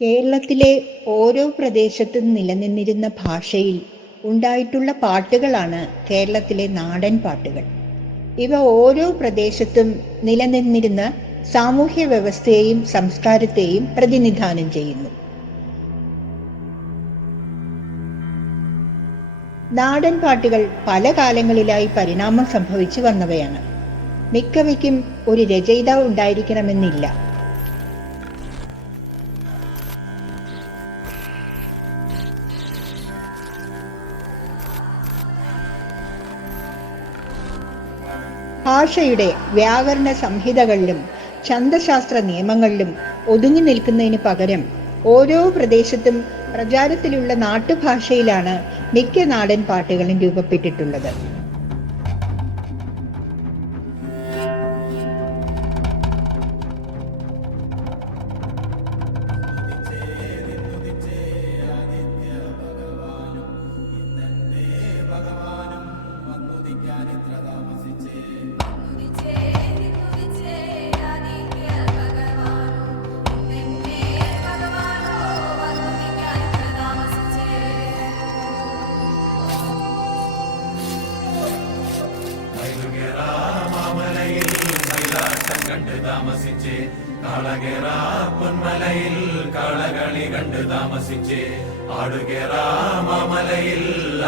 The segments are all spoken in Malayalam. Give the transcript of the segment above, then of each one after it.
കേരളത്തിലെ ഓരോ പ്രദേശത്തും നിലനിന്നിരുന്ന ഭാഷയിൽ ഉണ്ടായിട്ടുള്ള പാട്ടുകളാണ് കേരളത്തിലെ നാടൻ പാട്ടുകൾ. ഇവ ഓരോ പ്രദേശത്തും നിലനിന്നിരുന്ന സാമൂഹ്യ വ്യവസ്ഥയെയും സംസ്കാരത്തെയും പ്രതിനിധാനം ചെയ്യുന്നു. നാടൻ പാട്ടുകൾ പല കാലങ്ങളിലായി പരിണാമം സംഭവിച്ചു വന്നവയാണ്. മിക്കവയ്ക്കും ഒരു രചയിതാവ് ഉണ്ടായിരിക്കണമെന്നില്ല. ഭാഷയുടെ വ്യാകരണ സംഹിതകളിലും ഛന്ദശാസ്ത്ര നിയമങ്ങളിലും ഒതുങ്ങി നിൽക്കുന്നതിന് പകരം ഓരോ പ്രദേശത്തും പ്രചാരത്തിലുള്ള നാട്ടുഭാഷയിലാണ് മിക്ക നാടൻ പാട്ടുകളും രൂപപ്പെട്ടിട്ടുള്ളത്. കണ്ട് താമസിച്ച് കാളകേറ പൊന്മലയിൽ കാളകളി കണ്ട് താമസിച്ച് ആടുകേറ മാമലയിൽ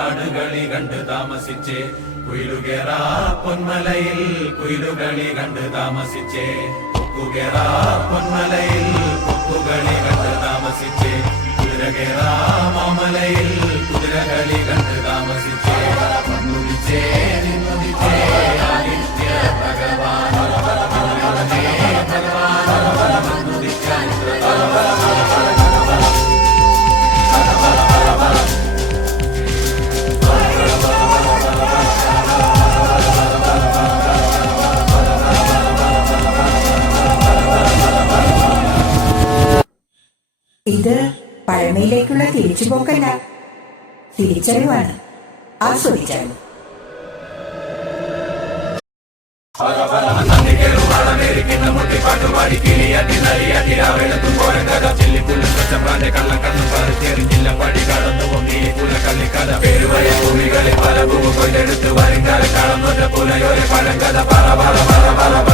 ആടുകളി കണ്ട് താമസിച്ച് കുയിലുകേറ പൊന്മലയിൽ കുയിലുകളി കണ്ട് താമസിച്ച് കൊക്കുകേറ പൊന്മലയിൽ കൊക്കുകളി കണ്ട് താമസിച്ച് കുതിരകേറ മാമലയിൽ കുതിരകളി കണ്ട് താമസിച്ച് വന്നുദിച്ചേ നിന്നുദിച്ചേ ആദിത്യ ഭഗവാൻ ഇത് പഴമയിലേക്കുള്ള തിരിച്ചുപോക്കല്ല, തിരിച്ചറിവാണ്. ആസ്വദിച്ചാലും ഭൂമികളിൽ പല ഭൂമി കൊയ്തെടുത്ത് വരുങ്കാല കടന്നൊറ്റ പുലയോരെ പഴങ്കഥ പറ പറ പറ പറ